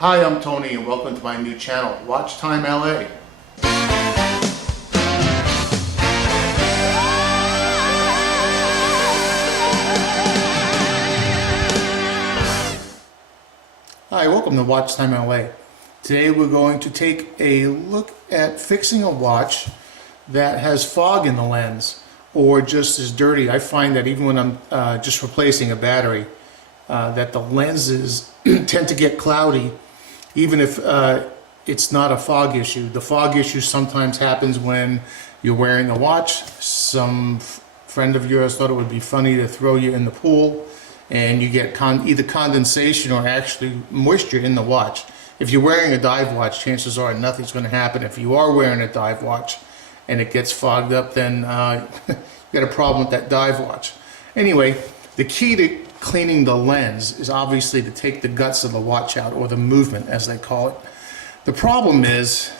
Hi, I'm Tony and welcome to my new channel, Watch Time LA. Hi, welcome to Watch Time LA. Today we're going to take a look at fixing a watch that has fog in the lens or just is dirty. I find that even when I'm just replacing a battery, that the lenses tend to get cloudy even if it's not a fog issue. The fog issue sometimes happens when you're wearing the watch. Some friend of yours thought it would be funny to throw you in the pool and you get either condensation or actually moisture in the watch. If you're wearing a dive watch, chances are nothing's going to happen. If you are wearing a dive watch and it gets fogged up, then you got a problem with that dive watch. Anyway, the key to cleaning the lens is obviously to take the guts of the watch out, or the movement as they call it. The problem is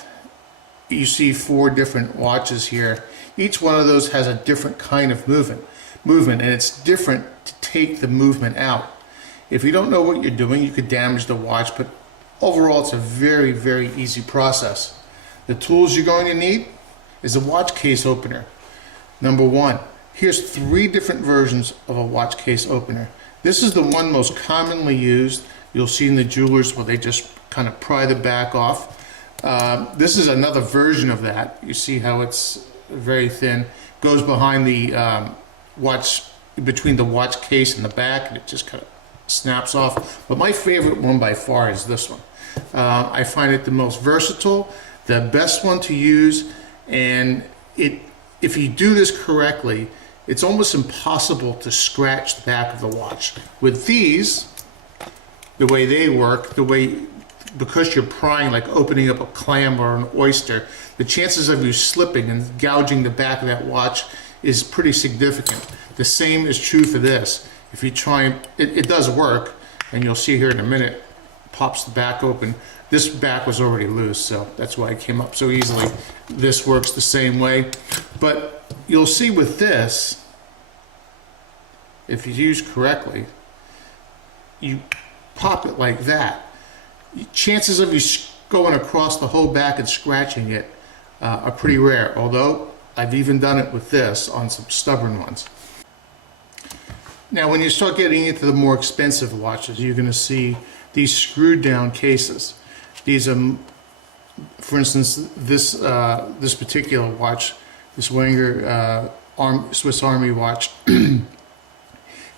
you see 4 different watches here. Each one of those has a different kind of movement and it's different to take the movement out. If you don't know what you're doing, you could damage the watch, but overall it's a very, very easy process. The tools you're going to need is a watch case opener. Number 1, here's 3 different versions of a watch case opener. This is the one most commonly used. You'll see in the jewelers where they just kind of pry the back off. This is another version of that. You see how it's very thin. Goes behind the watch, between the watch case and the back, and it just kind of snaps off. But my favorite one by far is this one. I find it the most versatile, the best one to use, and if you do this correctly, it's almost impossible to scratch the back of the watch. With these, the way they work, because you're prying, like opening up a clam or an oyster, the chances of you slipping and gouging the back of that watch is pretty significant. The same is true for this. If you try, it does work, and you'll see here in a minute, pops the back open. This back was already loose, so that's why it came up so easily. This works the same way, but you'll see with this, if you use correctly, you pop it like that. Chances of you going across the whole back and scratching it are pretty rare, although I've even done it with this on some stubborn ones. Now when you start getting into the more expensive watches, you're going to see these screwed down cases. These are, for instance, this particular watch, this Wenger Swiss Army watch,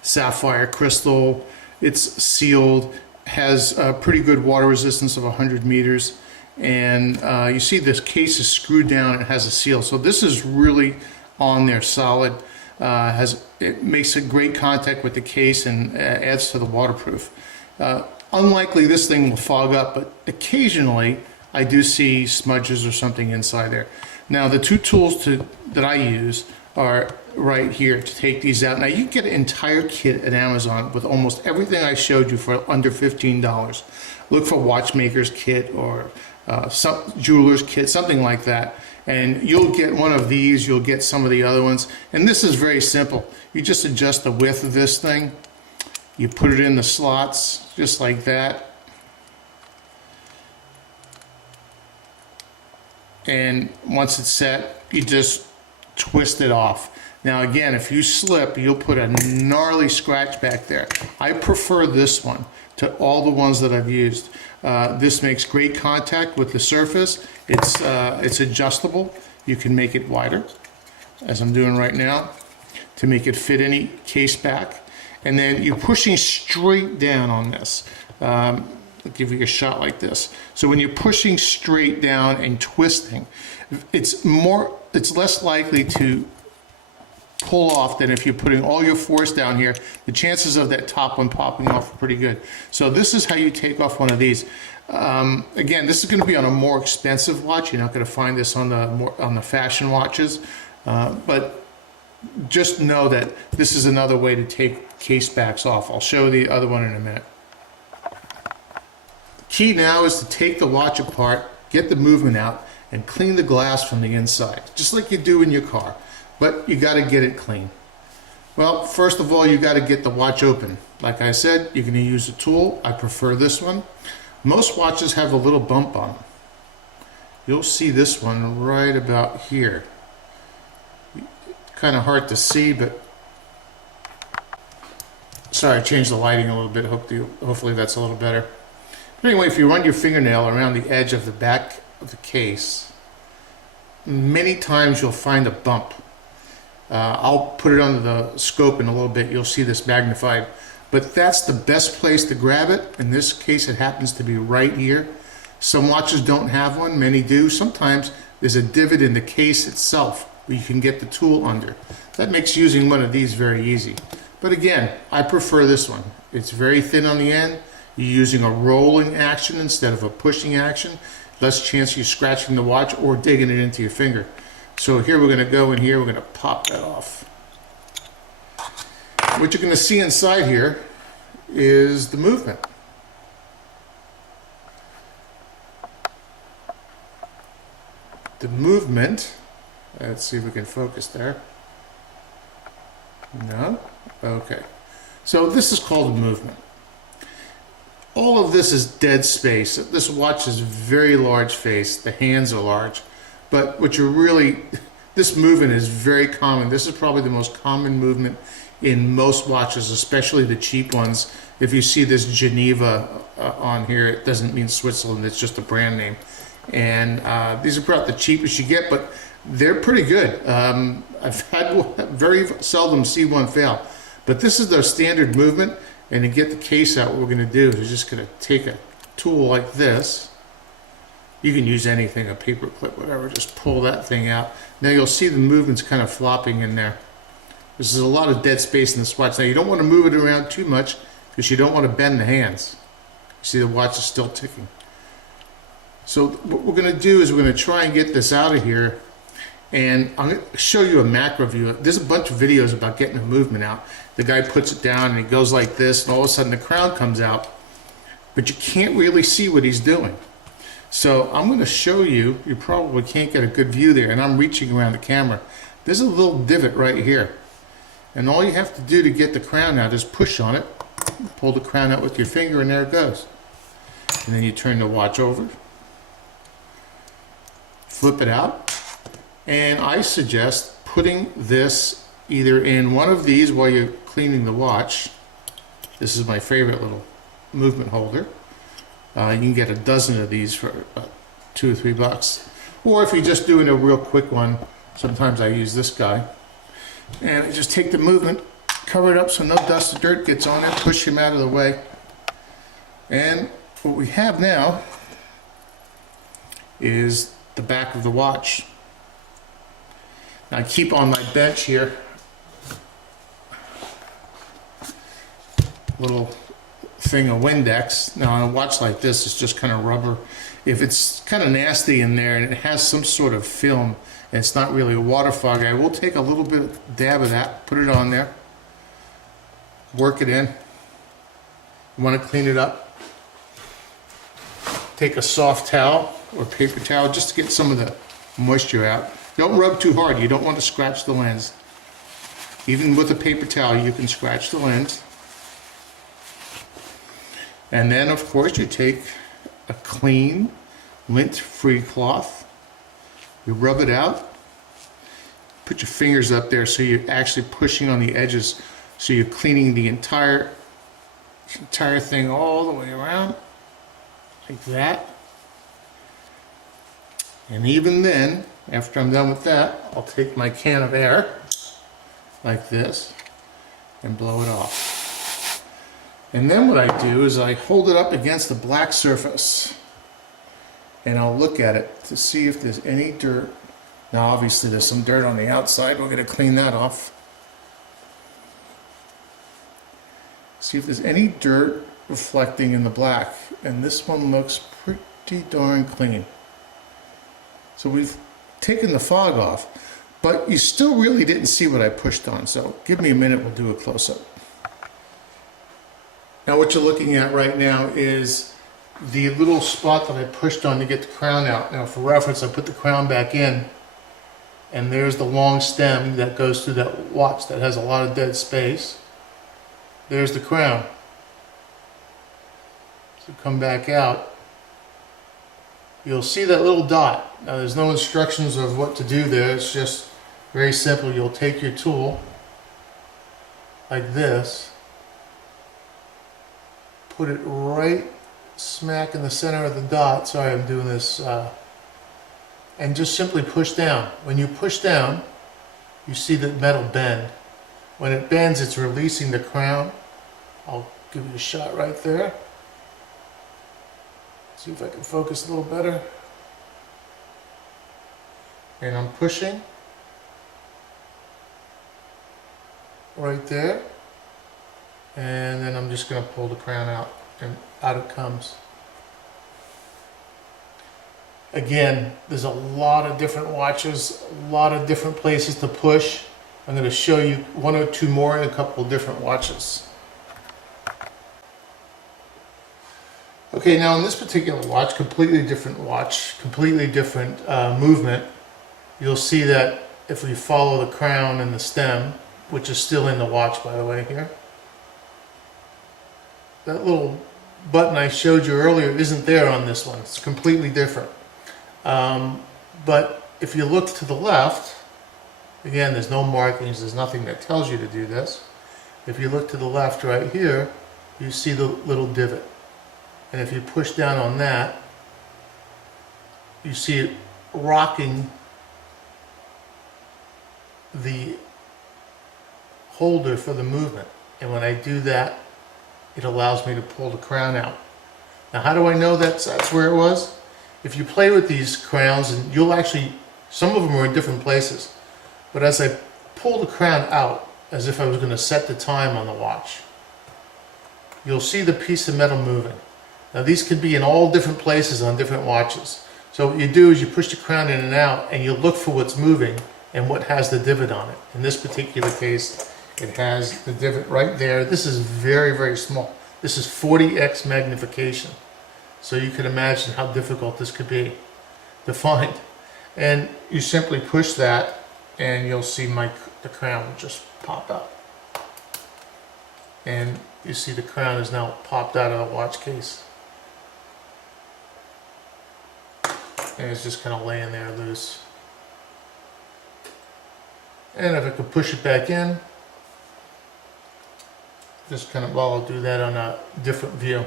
sapphire crystal, it's sealed, has a pretty good water resistance of 100 meters, and you see this case is screwed down, it has a seal, so this is really on there solid. It makes a great contact with the case and adds to the waterproof. Unlikely this thing will fog up, but occasionally I do see smudges or something inside there. Now the 2 tools that I use are right here to take these out. Now you can get an entire kit at Amazon with almost everything I showed you for under $15. Look for watchmaker's kit or some jeweler's kit, something like that, and you'll get one of these. You'll get some of the other ones, and this is very simple. You just adjust the width of this thing, you put it in the slots just like that, and once it's set, you just twist it off. Now again, if you slip, you'll put a gnarly scratch back there. I prefer this one to all the ones that I've used. This makes great contact with the surface. It's adjustable. You can make it wider, as I'm doing right now, to make it fit any case back. And then you're pushing straight down on this. I'll give you a shot like this. So when you're pushing straight down and twisting, it's less likely to pull off than if you're putting all your force down here. The chances of that top one popping off are pretty good. So this is how you take off one of these. Again, this is going to be on a more expensive watch. You're not going to find this on the fashion watches, but just know that this is another way to take case backs off. I'll show the other one in a minute. The key now is to take the watch apart, get the movement out, and clean the glass from the inside, just like you do in your car. But you got to get it clean. Well, first of all, you got to get the watch open. Like I said, you're going to use a tool. I prefer this one. Most watches have a little bump on them. You'll see this one right about here. Kind of hard to see, but sorry, I changed the lighting a little bit. Hopefully that's a little better. But anyway, if you run your fingernail around the edge of the back of the case, many times you'll find a bump. I'll put it under the scope in a little bit. You'll see this magnified. But that's the best place to grab it. In this case, it happens to be right here. Some watches don't have one, many do. Sometimes there's a divot in the case itself where you can get the tool under. That makes using one of these very easy. But again, I prefer this one. It's very thin on the end. You're using a rolling action instead of a pushing action. Less chance you're scratching the watch or digging it into your finger. So here we're going to go in here, we're going to pop that off. What you're going to see inside here is the movement. The movement, let's see if we can focus there. No? Okay. So this is called a movement. All of this is dead space. This watch is very large face. The hands are large. But what you're really, this movement is very common. This is probably the most common movement in most watches, especially the cheap ones. If you see this Geneva on here, it doesn't mean Switzerland, it's just a brand name. And these are probably the cheapest you get, but they're pretty good. I've had very seldom see one fail. But this is their standard movement, and to get the case out, what we're going to do is just going to take a tool like this. You can use anything, a paper clip, whatever, just pull that thing out. Now you'll see the movement's kind of flopping in there. This is a lot of dead space in this watch. Now you don't want to move it around too much because you don't want to bend the hands. You see the watch is still ticking. So what we're going to do is we're going to try and get this out of here, and I'm going to show you a macro view. There's a bunch of videos about getting the movement out. The guy puts it down and he goes like this, and all of a sudden the crown comes out, but you can't really see what he's doing. So I'm going to show you. You probably can't get a good view there, and I'm reaching around the camera. There's a little divot right here, and all you have to do to get the crown out is push on it, pull the crown out with your finger, and there it goes. And then you turn the watch over, flip it out, and I suggest putting this either in one of these while you're cleaning the watch. This is my favorite little movement holder. You can get a dozen of these for $2 or $3. Or if you're just doing a real quick one, sometimes I use this guy. And I just take the movement, cover it up so no dust or dirt gets on it, push him out of the way. And what we have now is the back of the watch. Now I keep on my bench here little thing of Windex. Now on a watch like this, it's just kind of rubber. If it's kind of nasty in there and it has some sort of film and it's not really a water fog, I will take a little bit of dab of that, put it on there, work it in. You want to clean it up, take a soft towel or paper towel just to get some of the moisture out. Don't rub too hard. You don't want to scratch the lens. Even with a paper towel, you can scratch the lens. And then, of course, you take a clean, lint-free cloth. You rub it out. Put your fingers up there so you're actually pushing on the edges. So you're cleaning the entire thing all the way around, like that. And even then, after I'm done with that, I'll take my can of air, like this, and blow it off. And then what I do is I hold it up against the black surface, and I'll look at it to see if there's any dirt. Now obviously there's some dirt on the outside. We're going to clean that off. See if there's any dirt reflecting in the black. And this one looks pretty darn clean. So we've taken the fog off, but you still really didn't see what I pushed on. So give me a minute, we'll do a close-up. Now what you're looking at right now is the little spot that I pushed on to get the crown out. Now for reference, I put the crown back in, and there's the long stem that goes through that watch that has a lot of dead space. There's the crown. So come back out, you'll see that little dot. Now there's no instructions of what to do there. It's just very simple. You'll take your tool like this, put it right smack in the center of the dot. Sorry, I'm doing this. And just simply push down. When you push down, you see the metal bend. When it bends, it's releasing the crown. I'll give you a shot right there. See if I can focus a little better. And I'm pushing right there. And then I'm just going to pull the crown out, and out it comes. Again, there's a lot of different watches, a lot of different places to push. I'm going to show you one or two more in a couple of different watches. Okay, now in this particular watch, completely different watch, completely different movement. You'll see that if we follow the crown and the stem, which is still in the watch by the way here, that little button I showed you earlier isn't there on this one. It's completely different. But if you look to the left, again, there's no markings, there's nothing that tells you to do this. If you look to the left right here, you see the little divot. And if you push down on that, you see it rocking the holder for the movement. And when I do that, it allows me to pull the crown out. Now how do I know that's where it was? If you play with these crowns, and you'll actually, some of them are in different places, but as I pull the crown out, as if I was going to set the time on the watch, you'll see the piece of metal moving. Now these could be in all different places on different watches. So what you do is you push the crown in and out, and you look for what's moving and what has the divot on it. In this particular case, it has the divot right there. This is very, very small. This is 40x magnification. So you can imagine how difficult this could be to find. And you simply push that, and you'll see the crown will just pop up. And you see the crown is now popped out of the watch case. And it's just kind of laying there loose. And if I could push it back in, just kind of, well, I'll do that on a different view.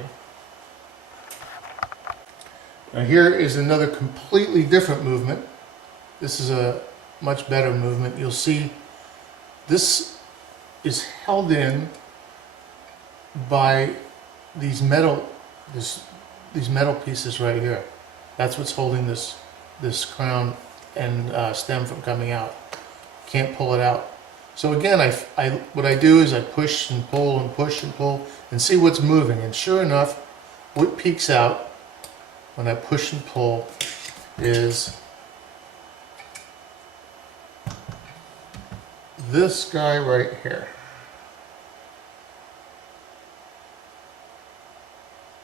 Now here is another completely different movement. This is a much better movement. You'll see this is held in by these metal pieces right here. That's what's holding this crown and stem from coming out. Can't pull it out. So again, what I do is I push and pull and push and pull and see what's moving. And sure enough, what peeks out when I push and pull is this guy right here.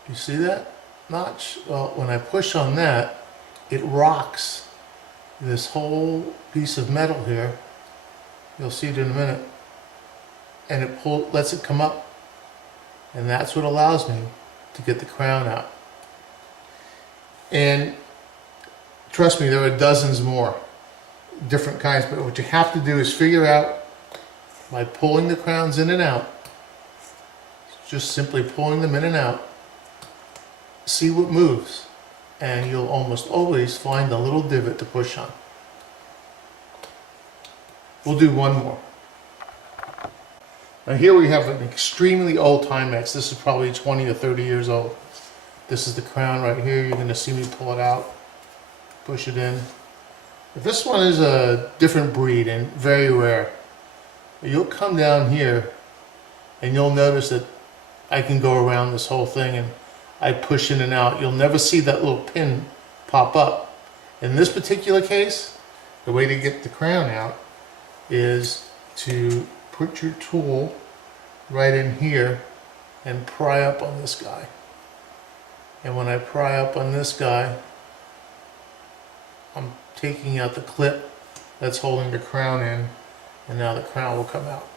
You see that notch? Well, when I push on that, it rocks this whole piece of metal here. You'll see it in a minute. And it lets it come up. And that's what allows me to get the crown out. And trust me, there are dozens more different kinds, but what you have to do is figure out, by pulling the crowns in and out, just simply pulling them in and out, see what moves, and you'll almost always find a little divot to push on. We'll do one more. Now here we have an extremely old Timex. This is probably 20 or 30 years old. This is the crown right here. You're going to see me pull it out, push it in. If this one is a different breed and very rare, you'll come down here and you'll notice that I can go around this whole thing and I push in and out. You'll never see that little pin pop up. In this particular case, the way to get the crown out is to put your tool right in here and pry up on this guy. And when I pry up on this guy, I'm taking out the clip that's holding the crown in, and now the crown will come out.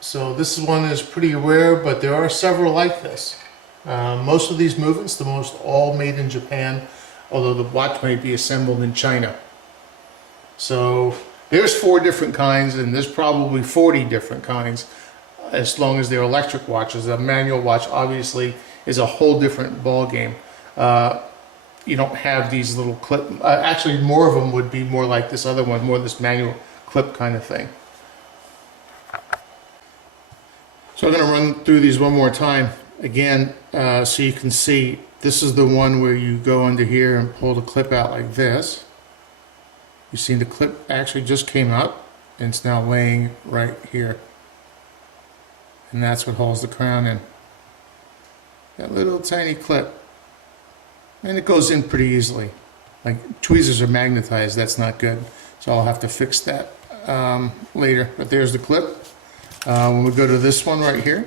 So this one is pretty rare, but there are several like this. Most of these movements, the most all made in Japan, although the watch may be assembled in China. So there's 4 different kinds, and there's probably 40 different kinds as long as they're electric watches. A manual watch obviously is a whole different ball game. You don't have these little clip, actually more of them would be more like this other one, more this manual clip kind of thing. So I'm going to run through these one more time again, so you can see. This is the one where you go under here and pull the clip out like this. You see the clip actually just came up and it's now laying right here, and that's what holds the crown in. That little tiny clip, and it goes in pretty easily. Like tweezers are magnetized, that's not good, so I'll have to fix that later. But there's the clip. When we go to this one right here,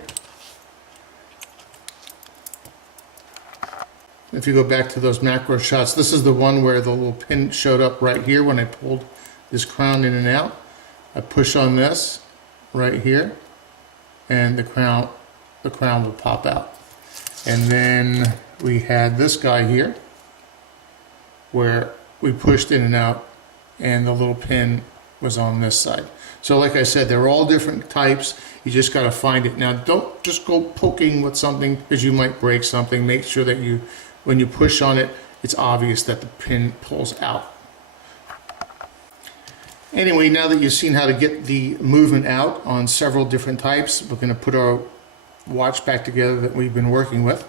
if you go back to those macro shots, this is the one where the little pin showed up right here when I pulled this crown in and out. I push on this right here, and the crown will pop out. And then we had this guy here where we pushed in and out, and the little pin was on this side. So like I said, they're all different types. You just got to find it. Now don't just go poking with something because you might break something. Make sure that you, when you push on it, it's obvious that the pin pulls out. Anyway, now that you've seen how to get the movement out on several different types, we're going to put our watch back together that we've been working with.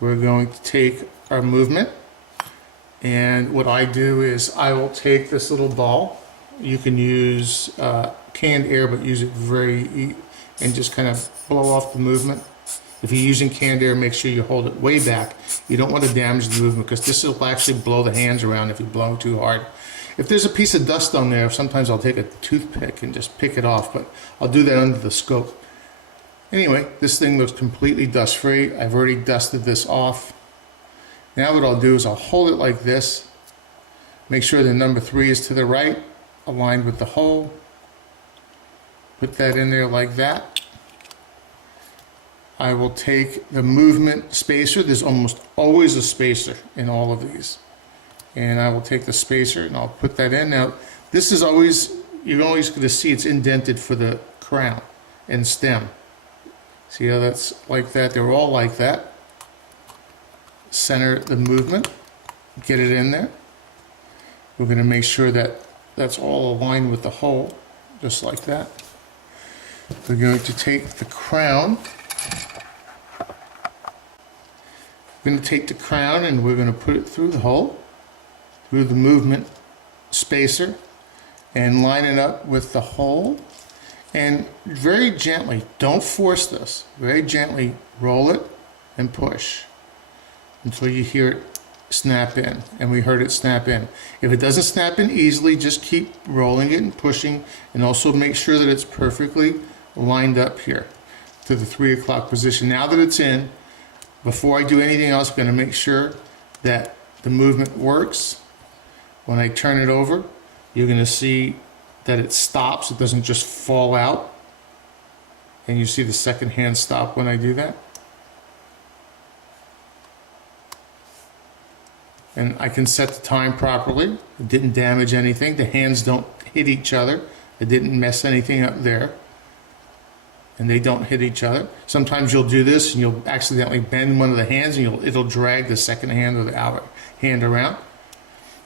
We're going to take our movement, and what I do is I will take this little ball. You can use canned air, but use it and just kind of blow off the movement. If you're using canned air, make sure you hold it way back. You don't want to damage the movement because this will actually blow the hands around if you blow too hard. If there's a piece of dust on there, sometimes I'll take a toothpick and just pick it off, but I'll do that under the scope. Anyway, this thing looks completely dust free. I've already dusted this off. Now what I'll do is I'll hold it like this. Make sure the number 3 is to the right, aligned with the hole. Put that in there like that. I will take the movement spacer. There's almost always a spacer in all of these. And I will take the spacer and I'll put that in. Now, this is always, you're always going to see it's indented for the crown and stem. See how that's like that? They're all like that. Center the movement, get it in there. We're going to make sure that that's all aligned with the hole, just like that. We're going to take the crown. We're going to take the crown and we're going to put it through the hole, through the movement spacer, and line it up with the hole. And very gently, don't force this, very gently roll it and push until you hear it snap in. And we heard it snap in. If it doesn't snap in easily, just keep rolling it and pushing, and also make sure that it's perfectly lined up here to the 3 o'clock position. Now that it's in, before I do anything else, I'm going to make sure that the movement works. When I turn it over, you're going to see that it stops. It doesn't just fall out. And you see the second hand stop when I do that. And I can set the time properly. It didn't damage anything. The hands don't hit each other. It didn't mess anything up there. And they don't hit each other. Sometimes you'll do this and you'll accidentally bend one of the hands and it'll drag the second hand or the outer hand around.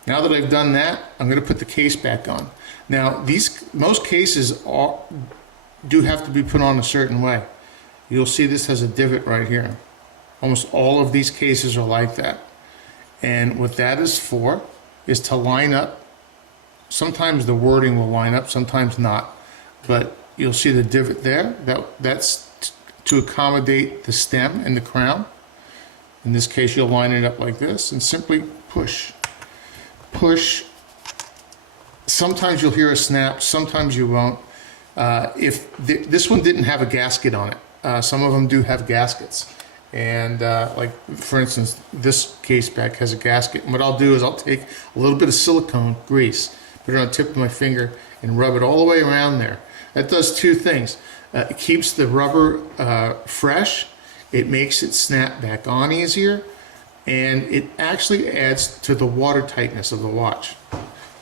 Now that I've done that, I'm going to put the case back on. Now, most cases do have to be put on a certain way. You'll see this has a divot right here. Almost all of these cases are like that. And what that is for is to line up. Sometimes the wording will line up, sometimes not. But you'll see the divot there. That's to accommodate the stem and the crown. In this case, you'll line it up like this and simply push. Push. Sometimes you'll hear a snap, sometimes you won't. This one didn't have a gasket on it. Some of them do have gaskets. And like, for instance, this case back has a gasket. And what I'll do is I'll take a little bit of silicone grease, put it on the tip of my finger, and rub it all the way around there. That does 2 things. It keeps the rubber fresh, It makes it snap back on easier, and it actually adds to the water tightness of the watch.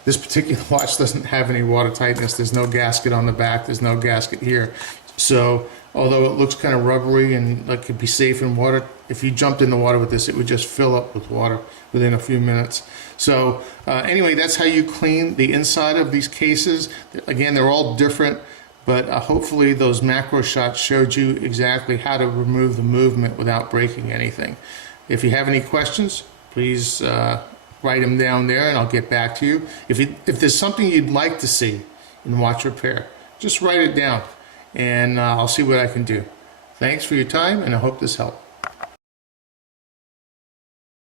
This particular watch doesn't have any water tightness. There's no gasket on the back. There's no gasket here. So although it looks kind of rubbery and like could be safe in water, if you jumped in the water with this, it would just fill up with water within a few minutes. So anyway, that's how you clean the inside of these cases. Again, they're all different, but hopefully those macro shots showed you exactly how to remove the movement without breaking anything. If you have any questions, please write them down there and I'll get back to you. If there's something you'd like to see in watch repair, just write it down and I'll see what I can do. Thanks for your time, and I hope this helped.